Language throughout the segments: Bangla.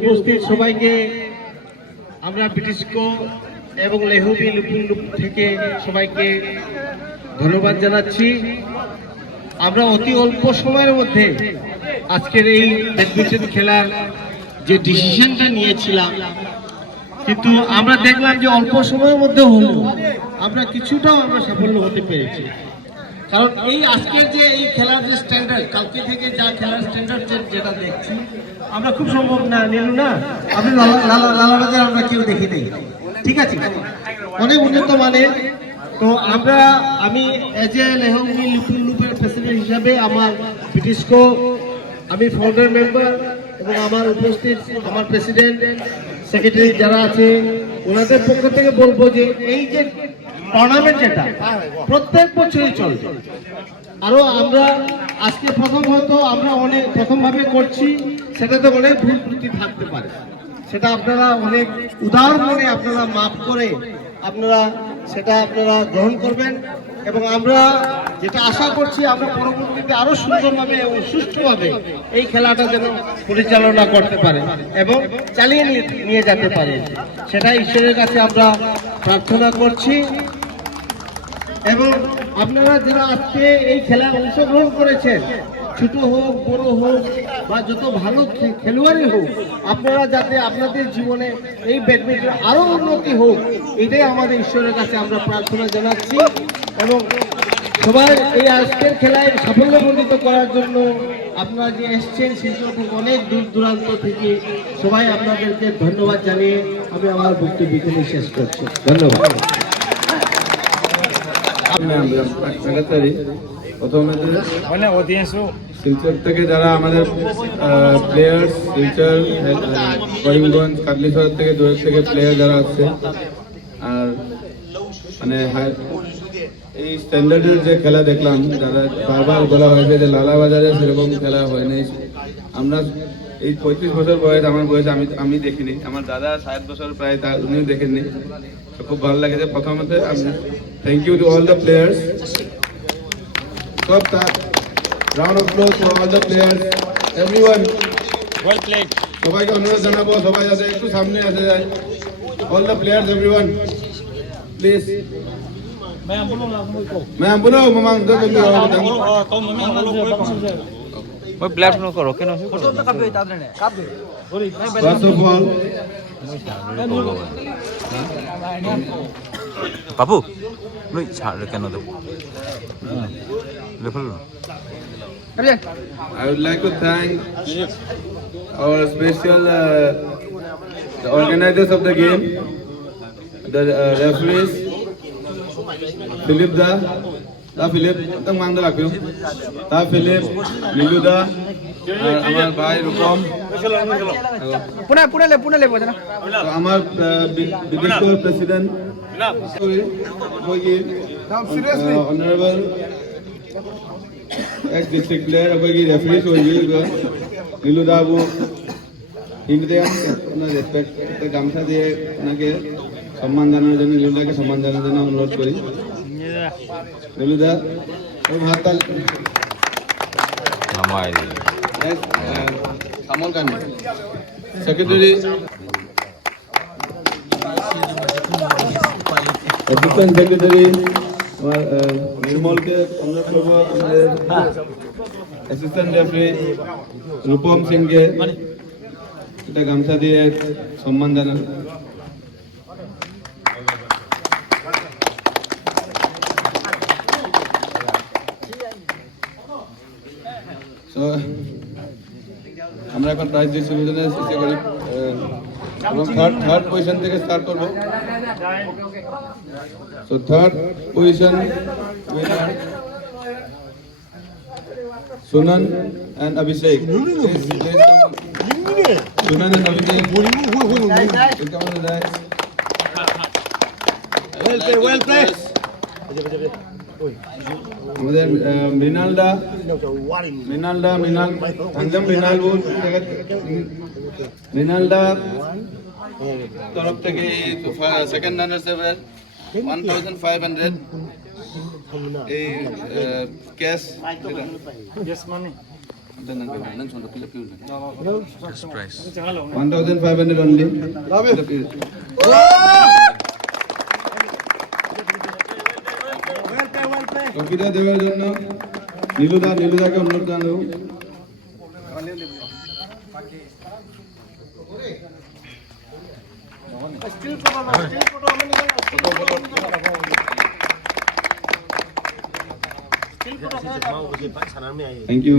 উপস্থিত সবাইকে আমরা ব্রিটিশকো এবং লেহুবি লুপ থেকে সবাইকে ধন্যবাদ জানাচ্ছি। আমরা অতি অল্প সময়ের মধ্যে আজকের এই ব্যাডমিন্টন খেলার যে ডিসিশনটা নিয়েছিলাম, কিন্তু আমরা দেখলাম যে অল্প সময়ের মধ্যে হলেও আমরা কিছুটাও সাফল্য হতে পেরেছি। কারণ এই আজকের যে এই খেলার যে স্ট্যান্ডার্ড, কালকে থেকে যা খেলার স্ট্যান্ডার্ড যেটা দেখছি আমরা খুব সম্ভব না নিলু না আপনি লালাবাজার আমরা কেউ দেখি নেই, ঠিক আছে, অনেক উন্নত মানের। তো আমি এজ এ লেহুবি লুপের প্রেসিডেন্ট হিসাবে আমার ব্রিটিশকো আমি ফাউন্ডার মেম্বার এবং আমার উপস্থিত আমার প্রেসিডেন্ট সেক্রেটারি যারা আছে ওনাদের পক্ষ থেকে বলবো যে এই যে টুর্নামেন্ট যেটা প্রত্যেক বছরই চলবে। আরো আমরা আজকে আমরা অনেক প্রথমভাবে করছি, সেটাতে অনেক ভুল ত্রুটি থাকতে পারে, সেটা আপনারা অনেক উদার মনে আপনারা মাফ করে আপনারা গ্রহণ করবেন। এবং আমরা যেটা আশা করছি আমরা পরবর্তীতে আরো সুন্দরভাবে এবং সুষ্ঠুভাবে এই খেলাটা যেন পরিচালনা করতে পারে এবং চালিয়ে নিয়ে যেতে পারে, সেটা ঈশ্বরের কাছে আমরা প্রার্থনা করছি। এবং আপনারা যারা আজকে এই খেলায় অংশগ্রহণ করেছেন, ছোট হোক বড় হোক বা যত ভালো খেলোয়াড়ই হোক, আপনারা যাতে আপনাদের জীবনে এই ব্যাডমিন্টন আরো উন্নতি হোক, এটাই আমাদের ঈশ্বরের কাছে আমরা প্রার্থনা জানাচ্ছি। এবং সবাই এই আজকের খেলায় সাফল্যমণ্ডিত করার জন্য আপনারা যে এসছেন সেই জন্য অনেক দূর দূরান্ত থেকে সবাই আপনাদেরকে ধন্যবাদ জানিয়ে আমি আমার বক্তব্য এখানে শেষ করছি। ধন্যবাদ। শিলচর থেকে যারা আমাদের প্লেয়ার্স, শিলচর, করিমগঞ্জ, কাটলিছড়া থেকে দূরের থেকে প্লেয়ার যারা আছে, আর মানে এই স্ট্যান্ডার্ডের যে খেলা দেখলাম, যারা বারবার বলা হয়েছে যে লালাবাজারে সেরকম খেলা হয় নাই। আমরা এই 35 বছর বয়স, আমার বয়স আমি দেখিনি, আমার দাদা 60 বছর প্রায়, তার উনিও দেখেননি। তো খুব ভালো লাগেছে। প্রথমত আমি thank you to all the players. সব round of applause to all the players, everyone. Well played. সবাইকে অনুরোধ জানাবো সবাই যাতে একটু সামনে আসে যায়। All the players, everyone please. मैं बोलो मामा दो जल्दी आओ। ওই ব্ল্যাক নো করো কেন First of all, বাবু লই ছাড় কেন দেব লেখো I would like to thank our special the organizers of the game, the referees, Philip Philip तक मांग रखो Philip, नीलू दा, हमारे भाई रूपम, पुणे ले बोलना हमारे British president, honourable x district player, अभी रेफरीज होगी नीलू दा वो हिंदी ना रेस्पेक्ट गामछा दिए ना के सम्मान জানানোর জন্য, নীলুদাকে সম্মান জানানোর জন্য অনুরোধ করি। নীলুদা ওই ভাতাল নামাই সামল খান সেক্রেটারি, অ্যাসিস্ট্যান্ট সেক্রেটারি আমার নির্মলকে অনুরোধ করবো, আমাদের অ্যাসিস্ট্যান্ট রেফারি রূপম সিংকে এটা গামছা দিয়ে সম্মান জানান। আমরা এখন প্রাইজ ডিস্ট্রিবিউশনের চেষ্টা করি এবং থার্ড পজিশন থেকে স্টার্ট করব। So third position winner Sunan and Abhishek. Sunan and Abhishek well play. আমাদের মৃণালদা থাঞ্জাম মৃণালদা তরফ থেকে সেকেন্ড রানার সেভেন 1500 এই ক্যাশ price. 1,500 only. ট্রফিটা দেওয়ার জন্য নীলুদাকে অনুরোধ জানাবো। Thank you.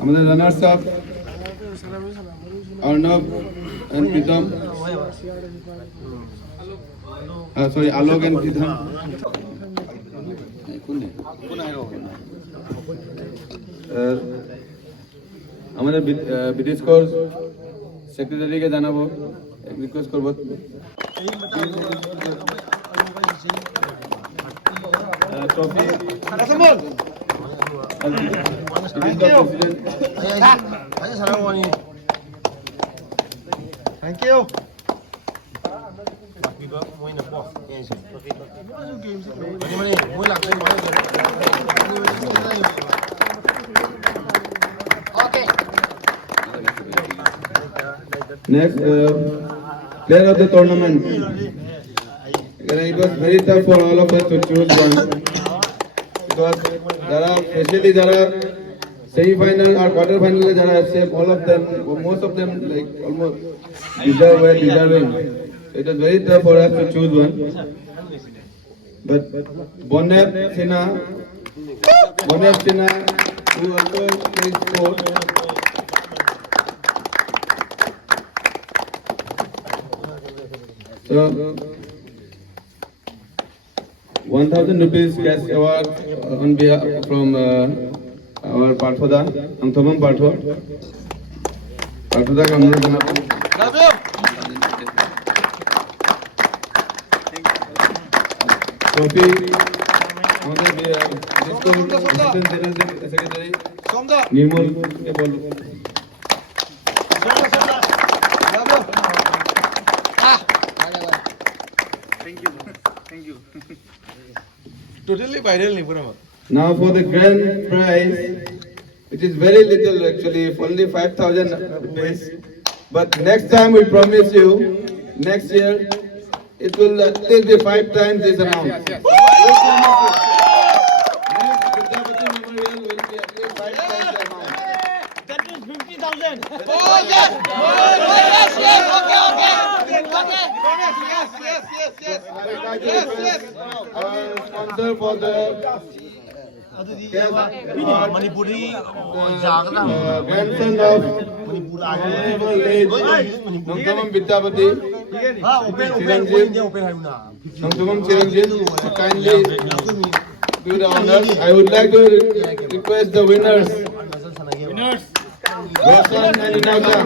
আমাদের runners up Arnab and Pritam, sorry Alok and Pritam. আমাদের ব্রিটিশ কোর্স সেক্রেটারিকে জানাবো, রিকোয়েস্ট করবো। Trophy thank you. Next, player of the tournament. It was very tough for all of us to choose one because especially semi-final or quarter-final, all of them, most of them, like almost deserving. It was very tough for us to choose one. But Bonep Sinha, who also plays sport. So 1,000 rupees cash award on behalf from our Parthoda, Anthomam Parthoda ka अनुरोध জানাবো। ট্রফি আমাদের সেক্রেটারি নির্মল কে বলবো। Totally viral nahi pura mat. Now for the grand prize, it is very little actually, only 5,000 rupees. But next time we promise you, next year, it will at least be 5 times this amount. Next Vidyapati Memorial will be at least 5 times the amount. That is 50,000. Oh yes! Yes! Okay. Yes. Our sponsor for the Manipuri. grandson of Honorable late Nongthamam Vidyapati Nongthamam Chiranjeev, kindly do the honors. I would like to request the winners, Roshan and Inauja.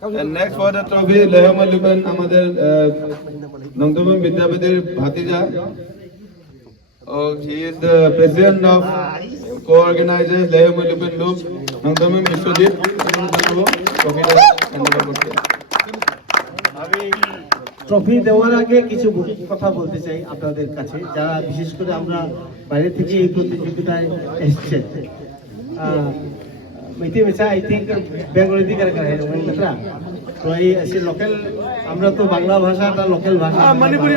And next for the trophy, Lehama Lupan, আমাদের Nongthamam Vidyapatir Bhatija. He is the president of co-organizers Lehama Lupan Loop, Nongthamam Vishwadip. Trophy দেওয়ার আগে কিছু কথা বলতে চাই আপনাদের কাছে, যারা বিশেষ করে আমরা বাইরে থেকে এই প্রতিযোগিতায় এসেছেন। মাইতে মেচা আই থিঙ্ক বেঙ্গলি দিকার কারণে মাত্রা তো এই এসে লোকাল, আমরা তো বাংলা ভাষাটা লোকাল ভাষা, মণিপুরি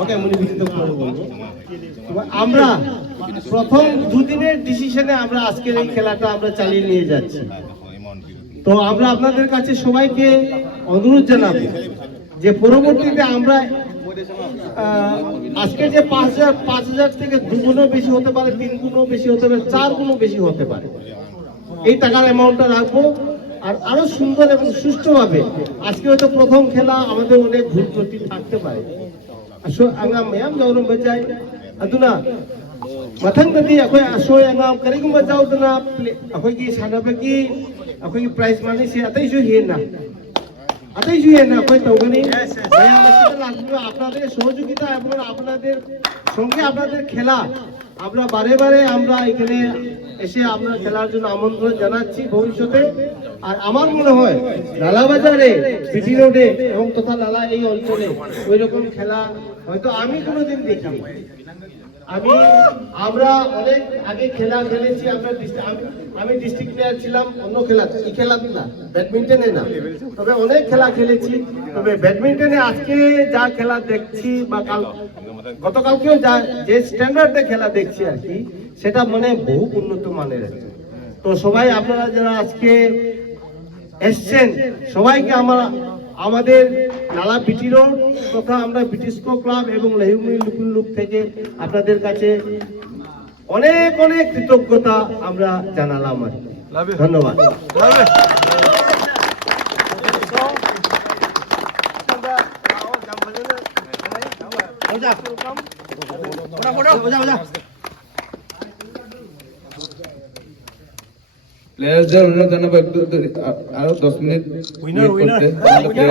ওকে মণিপুরি তো পরে বলবো। আমরা প্রথম দুদিনের ডিসিশনে আমরা আজকের এই খেলাটা আমরা চালিয়ে নিয়ে যাচ্ছি। তো আমরা আপনাদের কাছে সবাইকে অনুরোধ জানাবো যে পরবর্তীতে আমরা আজকে যে 5,000 থেকে 2 গুণও বেশি হতে পারে, 3 গুণও বেশি হতে পারে, 4 গুণও বেশি হতে পারে, এই টাকার অ্যামাউন্টটা রাখবো। আর আরো সুন্দর এবং সুষ্ঠুভাবে, আজকে হয়তো প্রথম খেলা, আমাদের অনেক ভুল ত্রুটি থাকতে পারে। আঙ্গাম ম্যাম যৌরম বাজাই আদুনা মথংদতি আখোই আসোয় আঙ্গাম করিগুম বাজাউদনা আখোই কি সানাবকি ꯑꯩꯈꯣꯏꯒꯤ ꯄ꯭ꯔꯥꯏꯖ ꯃꯥꯅꯤꯁꯦ ꯑꯇꯩꯁꯨ ꯍꯦꯟꯅ ꯑꯩꯈꯣꯏ ꯇꯧꯒꯅꯤ ꯃꯌꯥꯝ ꯑꯁꯤꯗ ꯂꯥꯛꯄꯤꯕ আপনাদের সহযোগিতা এবং আপনাদের সঙ্গে আপনাদের খেলা আমরা বারে বারে আমরা এখানে এসে আপনার খেলার জন্য আমন্ত্রণ জানাচ্ছি ভবিষ্যতে। আর আমার মনে হয় লালা বাজারে সিটি রোডে এবং তথা লালা এই অঞ্চলে ওই রকম খেলা হয়তো আমি কোনোদিন দেখিনি। আমরা অনেক আগে খেলা খেলেছি, আমি ডিস্ট্রিক্ট প্লেয়ার ছিলাম অন্য খেলা, এই খেলা না, ব্যাডমিন্টনে না, তবে অনেক খেলা খেলেছি। তবে ব্যাডমিন্টনে আজকে যা খেলা দেখছি বা গতকালকেও যে স্ট্যান্ডার্ডে খেলা দেখছি আর কি, সেটা মানে বহু উন্নত মানের। তো সবাই আপনারা যারা আজকে এসছেন সবাইকে আমাদের লালা বিটি রোড তথা আমরা ব্রিটিশকো ক্লাব এবং লেহুমি লুকুন লুক থেকে আপনাদের কাছে অনেক অনেক কৃতজ্ঞতা আমরা জানালাম। ধন্যবাদ। প্লেয়ারদের অনুরোধ জানাবো একটু আরো 10 মিনিট